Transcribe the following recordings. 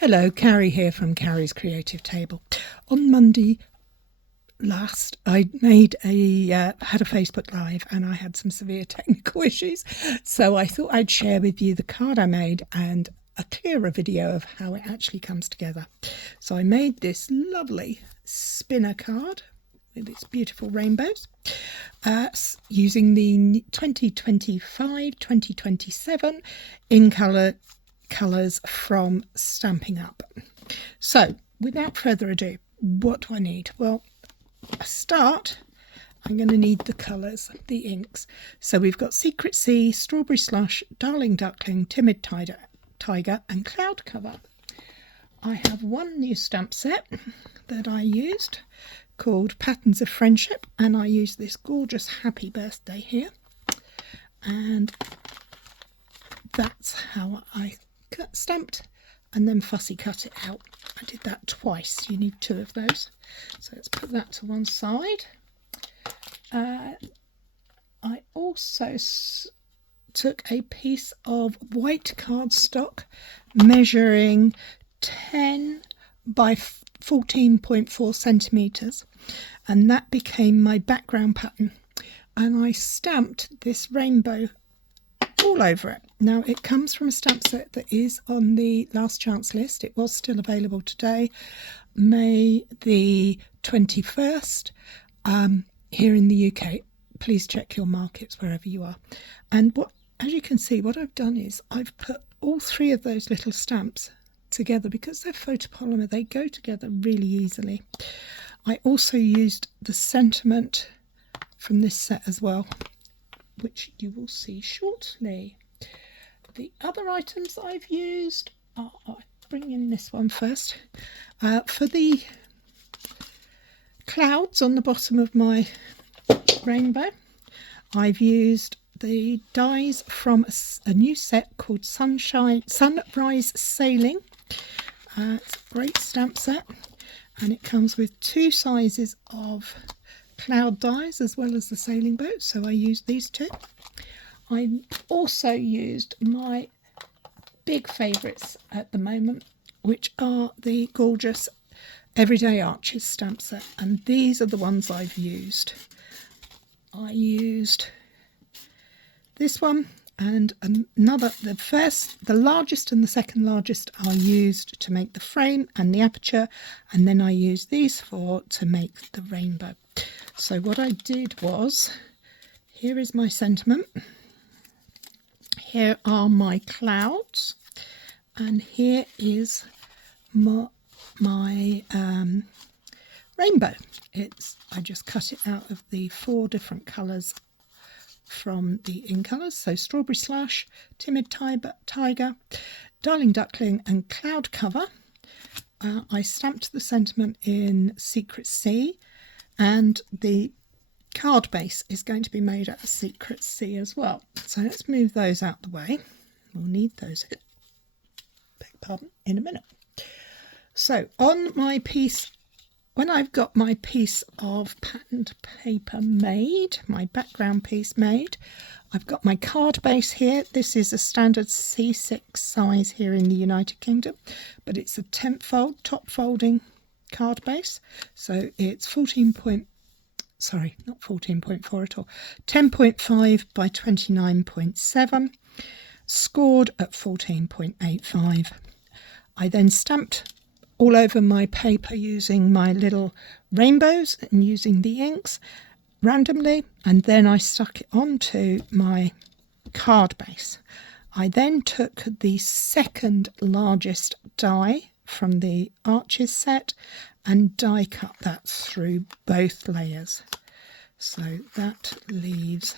Hello, Cary here from Cary's Creative Table. On Monday last, I made had a Facebook Live and I had some severe technical issues. So I thought I'd share with you the card I made and a clearer video of how it actually comes together. So I made this lovely spinner card with its beautiful rainbows using the 2025-2027 in colours from Stampin Up. So without further ado, what do I need? Well, a start, I'm going to need the colours, the inks. So we've got Secret Sea, Strawberry Slush, Darling Duckling, Timid Tiger and Cloud Cover. I have one new stamp set that I used called Patterns of Friendship, and I used this gorgeous Happy Birthday here, and that's how I stamped and then fussy cut it out. I did that twice. You need two of those. So let's put that to one side. I also took a piece of white cardstock measuring 10 by 14.4 centimetres, and that became my background pattern, and I stamped this rainbow all over it. Now it comes from a stamp set that is on the last chance list. It was still available today, May the 21st, here in the UK. Please check your markets wherever you are. And as you can see, what I've done is I've put all three of those little stamps together because they're photopolymer. They go together really easily. I also used the sentiment from this set as well, which you will see shortly. The other items I've used are, I'll bring in this one first. For the clouds on the bottom of my rainbow, I've used the dies from a new set called Sunrise Sailing. It's a great stamp set, and it comes with two sizes of cloud dies as well as the sailing boat, so I used these two. I also used my big favourites at the moment, which are the gorgeous Everyday Arches stamp set, and these are the ones I've used. I used this one and another. The largest and the second largest are used to make the frame and the aperture, and then I used these four to make the rainbow. So what I did was, here is my sentiment, here are my clouds, and here is my rainbow. I just cut it out of the four different colours from the in colours, so Strawberry Slush, Timid Tiger, Darling Duckling and Cloud Cover. I stamped the sentiment in Secret Sea, and the card base is going to be made out of Secret Sea as well. So let's move those out the way. We'll need those, beg pardon, in a minute. So on my piece, when I've got my piece of patterned paper made, my background piece made, I've got my card base here. This is a standard C6 size here in the United Kingdom, but it's a 10th fold, top folding card base. So it's 10.5 by 29.7, scored at 14.85. I then stamped all over my paper using my little rainbows and using the inks randomly, and then I stuck it onto my card base. I then took the second largest die from the Arches set and die cut that through both layers. So that leaves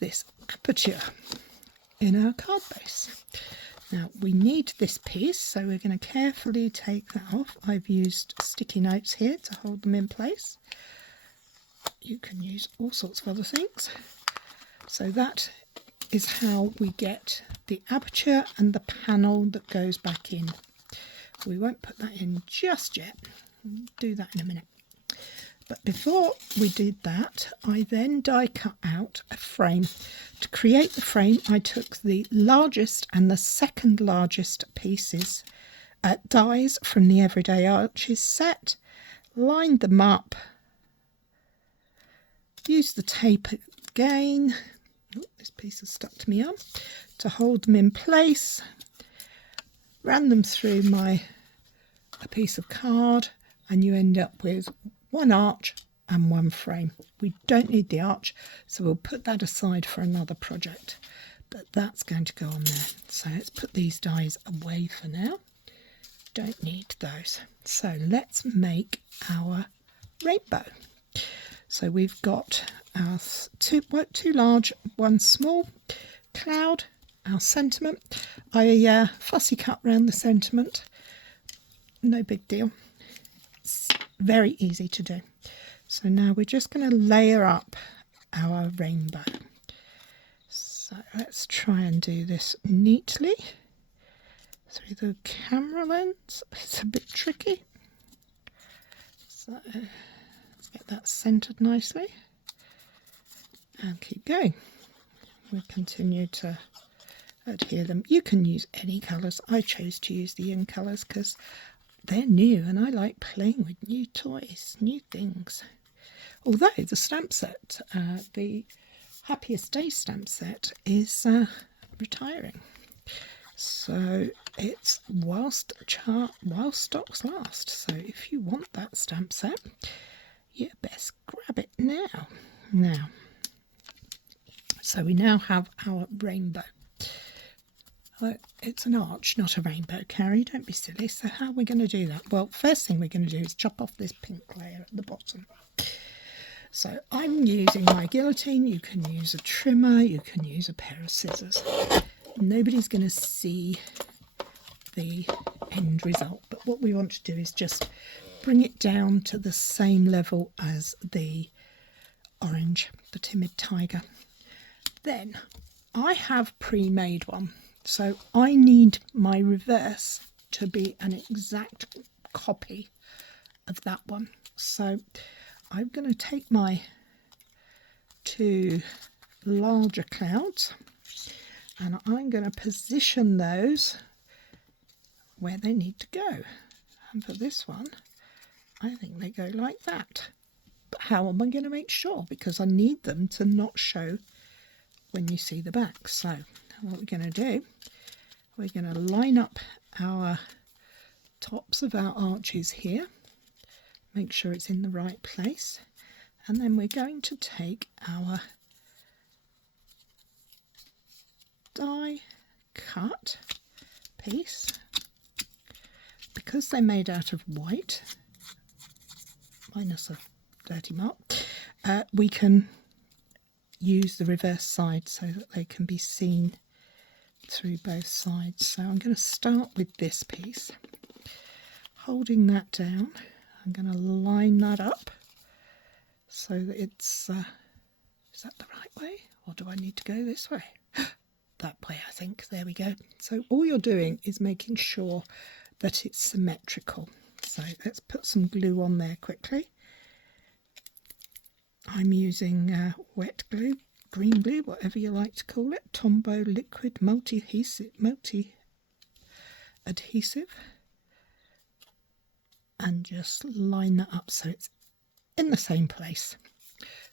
this aperture in our card base. Now we need this piece, so we're going to carefully take that off. I've used sticky notes here to hold them in place. You can use all sorts of other things. So that is how we get the aperture and the panel that goes back in. We won't put that in just yet. We'll do that in a minute. But before we did that, I then die cut out a frame. To create the frame, I took the largest and the second largest pieces dies from the Everyday Arches set, lined them up, used the tape again, this piece has stuck to my arm, to hold them in place, ran them through a piece of card, and you end up with one arch and one frame. We don't need the arch, so we'll put that aside for another project, but that's going to go on there. So let's put these dies away for now. Don't need those. So let's make our rainbow. So we've got our two large, one small cloud, our sentiment. I fussy cut round the sentiment, no big deal. It's very easy to do. So now we're just going to layer up our rainbow. So let's try and do this neatly through the camera lens. It's a bit tricky. So let's get that centered nicely and keep going. We'll continue to adhere them. You can use any colours. I chose to use the in colours because they're new and I like playing with new toys, new things. Although the stamp set, the Happiest Day stamp set, is retiring. So it's while stocks last. So if you want that stamp set, you best grab it now. So we now have our rainbow. It's an arch, not a rainbow, Cary. Don't be silly. So how are we going to do that? Well, first thing we're going to do is chop off this pink layer at the bottom. So I'm using my guillotine. You can use a trimmer. You can use a pair of scissors. Nobody's going to see the end result. But what we want to do is just bring it down to the same level as the orange, the Timid Tiger. Then I have pre-made one. So I need my reverse to be an exact copy of that one. So I'm going to take my two larger clouds and I'm going to position those where they need to go. And for this one, I think they go like that. But how am I going to make sure? Because I need them to not show when you see the back. So what we're going to do, we're going to line up our tops of our arches here, make sure it's in the right place, and then we're going to take our die cut piece, because they're made out of white, minus a dirty mark, we can use the reverse side so that they can be seen through both sides. So I'm going to start with this piece, holding that down. I'm going to line that up so that it's is that the right way, or do I need to go this way? That way, I think. There we go. So all you're doing is making sure that it's symmetrical. So let's put some glue on there quickly. I'm using wet glue, green glue, whatever you like to call it, Tombow liquid multi-adhesive, and just line that up so it's in the same place.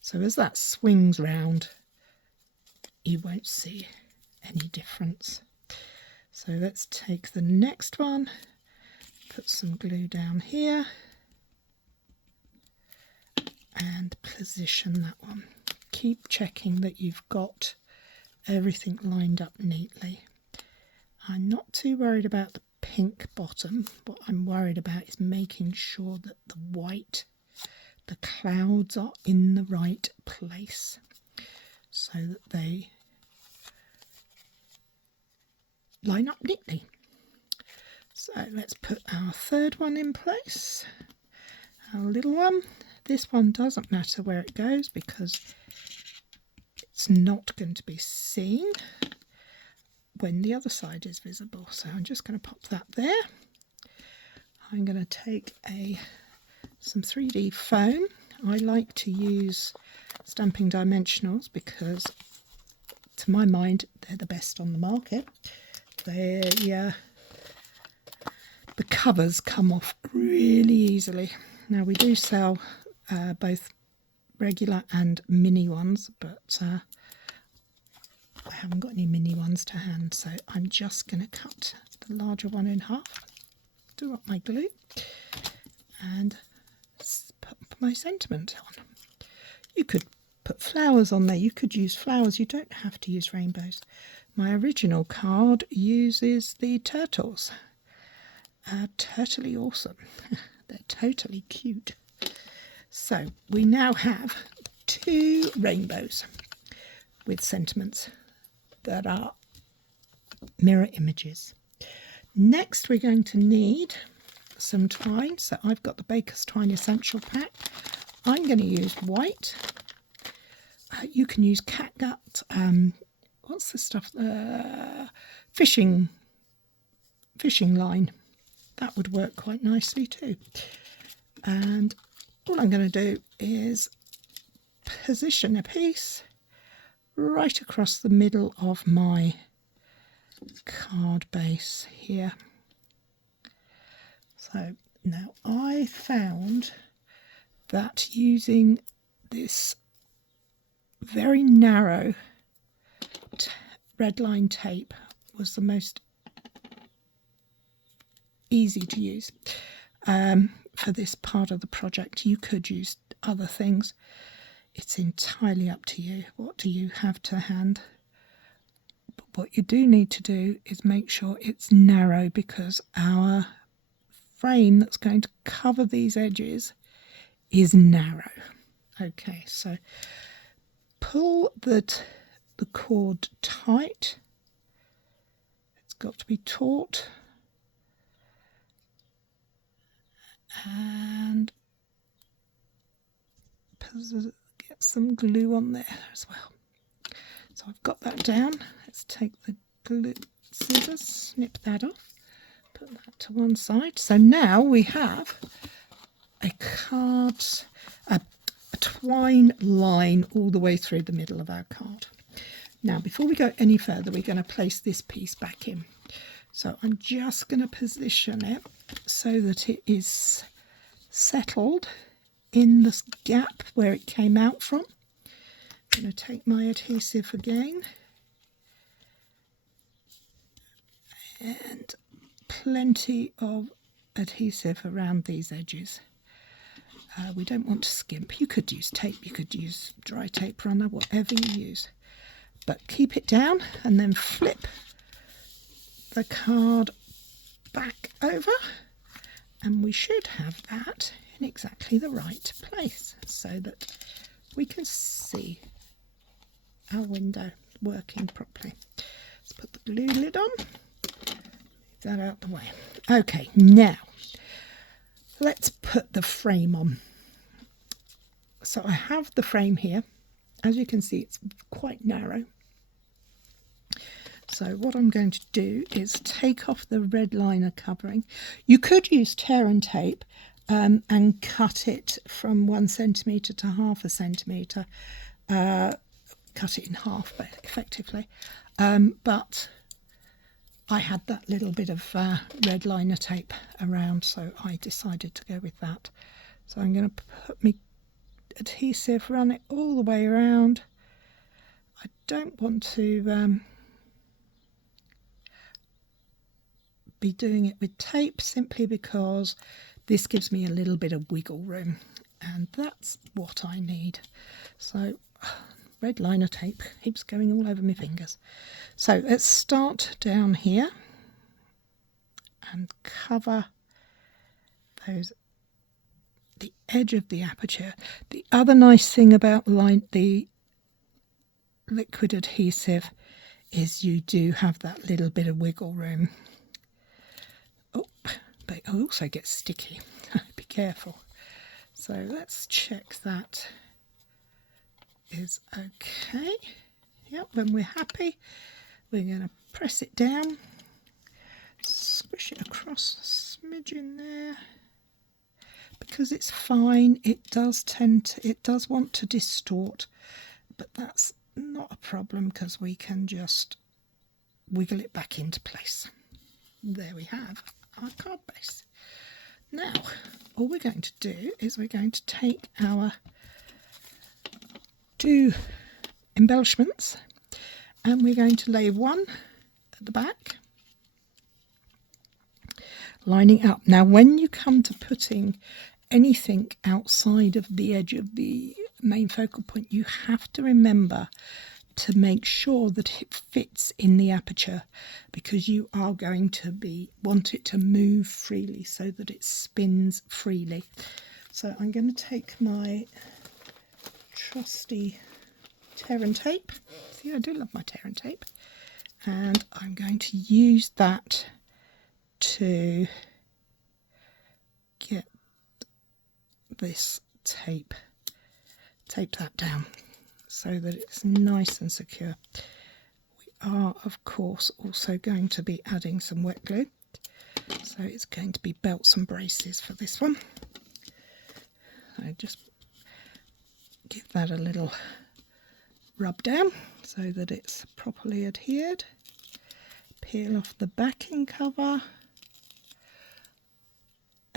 So as that swings round, you won't see any difference. So let's take the next one, put some glue down here, and position that one. Keep checking that you've got everything lined up neatly. I'm not too worried about the pink bottom. What I'm worried about is making sure that the white, the clouds are in the right place so that they line up neatly. So let's put our third one in place, our little one. This one doesn't matter where it goes because it's not going to be seen when the other side is visible. So I'm just going to pop that there. I'm going to take some 3D foam. I like to use Stamping Dimensionals because, to my mind, they're the best on the market. They the covers come off really easily. Now we do sell both regular and mini ones, but I haven't got any mini ones to hand, so I'm just going to cut the larger one in half, do up my glue, and put my sentiment on. You could put flowers on there, you could use flowers, you don't have to use rainbows. My original card uses the turtles. Totally awesome. They're totally cute. So we now have 2 rainbows with sentiments that are mirror images. Next we're going to need some twine. So I've got the Baker's Twine Essential Pack. I'm going to use white. You can use catgut. What's the stuff? Fishing line. That would work quite nicely too. And all I'm going to do is position a piece right across the middle of my card base here. So now I found that using this very narrow red line tape was the most easy to use for this part of the project. You could use other things. It's entirely up to you. What do you have to hand? But what you do need to do is make sure it's narrow, because our frame that's going to cover these edges is narrow. Okay, so pull the cord tight. It's got to be taut. And get some glue on there as well. So I've got that down. Let's take the glue scissors, snip that off, put that to one side. So now we have a twine line all the way through the middle of our card. Now before we go any further, we're going to place this piece back in. So I'm just going to position it so that it is settled in this gap where it came out from. I'm going to take my adhesive again, and plenty of adhesive around these edges. We don't want to skimp. You could use tape, you could use dry tape runner, whatever you use. But keep it down and then flip the card back over, and we should have that in exactly the right place so that we can see our window working properly. Let's put the glue lid on, leave that out the way. Okay, now let's put the frame on. So I have the frame here. As you can see, it's quite narrow. So what I'm going to do is take off the red liner covering. You could use tear and tape and cut it from 1 centimetre to half a centimetre. Cut it in half, but effectively. But I had that little bit of red liner tape around, so I decided to go with that. So I'm going to put my adhesive, run it all the way around. I don't want to be doing it with tape, simply because this gives me a little bit of wiggle room, and that's what I need. So red liner tape keeps going all over my fingers. So let's start down here and cover the edge of the aperture. The other nice thing about the liquid adhesive is you do have that little bit of wiggle room. Oh, but it also gets sticky. Be careful. So let's check that is okay. Yep, when we're happy, we're going to press it down, squish it across a smidge in there. Because it's fine, it does want to distort, but that's not a problem because we can just wiggle it back into place. There we have our card base. Now, all we're going to do is we're going to take our 2 embellishments and we're going to lay one at the back, lining up. Now, when you come to putting anything outside of the edge of the main focal point, you have to remember to make sure that it fits in the aperture, because you are going to want it to move freely so that it spins freely. So I'm going to take my trusty tear and tape. See, I do love my tear and tape, and I'm going to use that to get this tape that down so that it's nice and secure. We are of course also going to be adding some wet glue, so it's going to be belts and braces for this one. So just give that a little rub down so that it's properly adhered. Peel off the backing cover,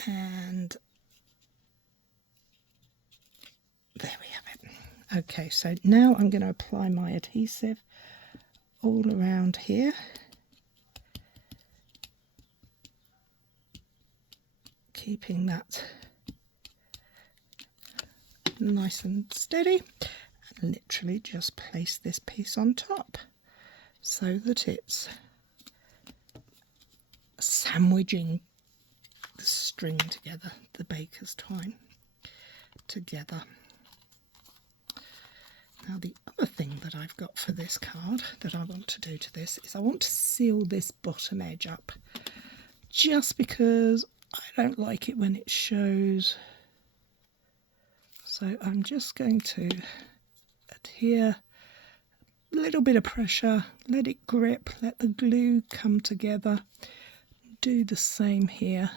and there we have it. Okay, so now I'm going to apply my adhesive all around here, keeping that nice and steady, and literally just place this piece on top so that it's sandwiching the string together, the baker's twine together. Now, the other thing that I've got for this card that I want to do to this is I want to seal this bottom edge up, just because I don't like it when it shows. So I'm just going to adhere, a little bit of pressure, let it grip, let the glue come together. Do the same here.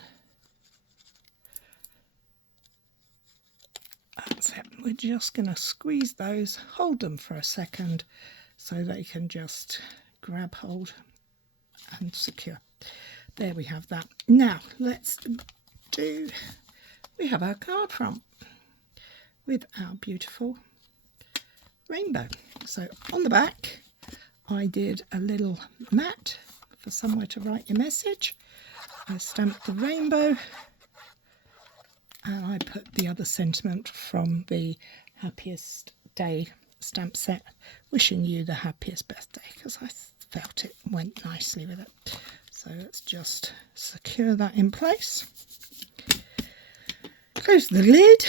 That's it. We're just going to squeeze those, hold them for a second so they can just grab hold and secure. There we have that. Now let's do, we have our card front with our beautiful rainbow. So on the back I did a little mat for somewhere to write your message. I stamped the rainbow, and I put the other sentiment from the Happiest Day stamp set, wishing you the happiest birthday, because I felt it went nicely with it. So let's just secure that in place. Close the lid,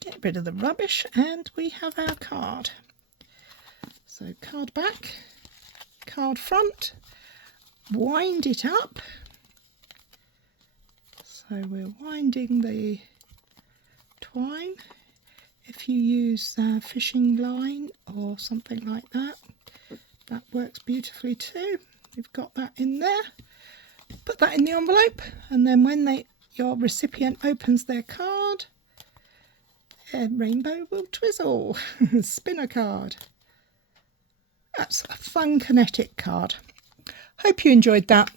get rid of the rubbish, and we have our card. So card back, card front, wind it up. So we're winding the twine. If you use fishing line or something like that, that works beautifully too. You've got that in there. Put that in the envelope, and then when your recipient opens their card, a rainbow will twizzle. Spin a card. That's a fun kinetic card. Hope you enjoyed that.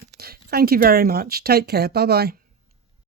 Thank you very much. Take care. Bye bye.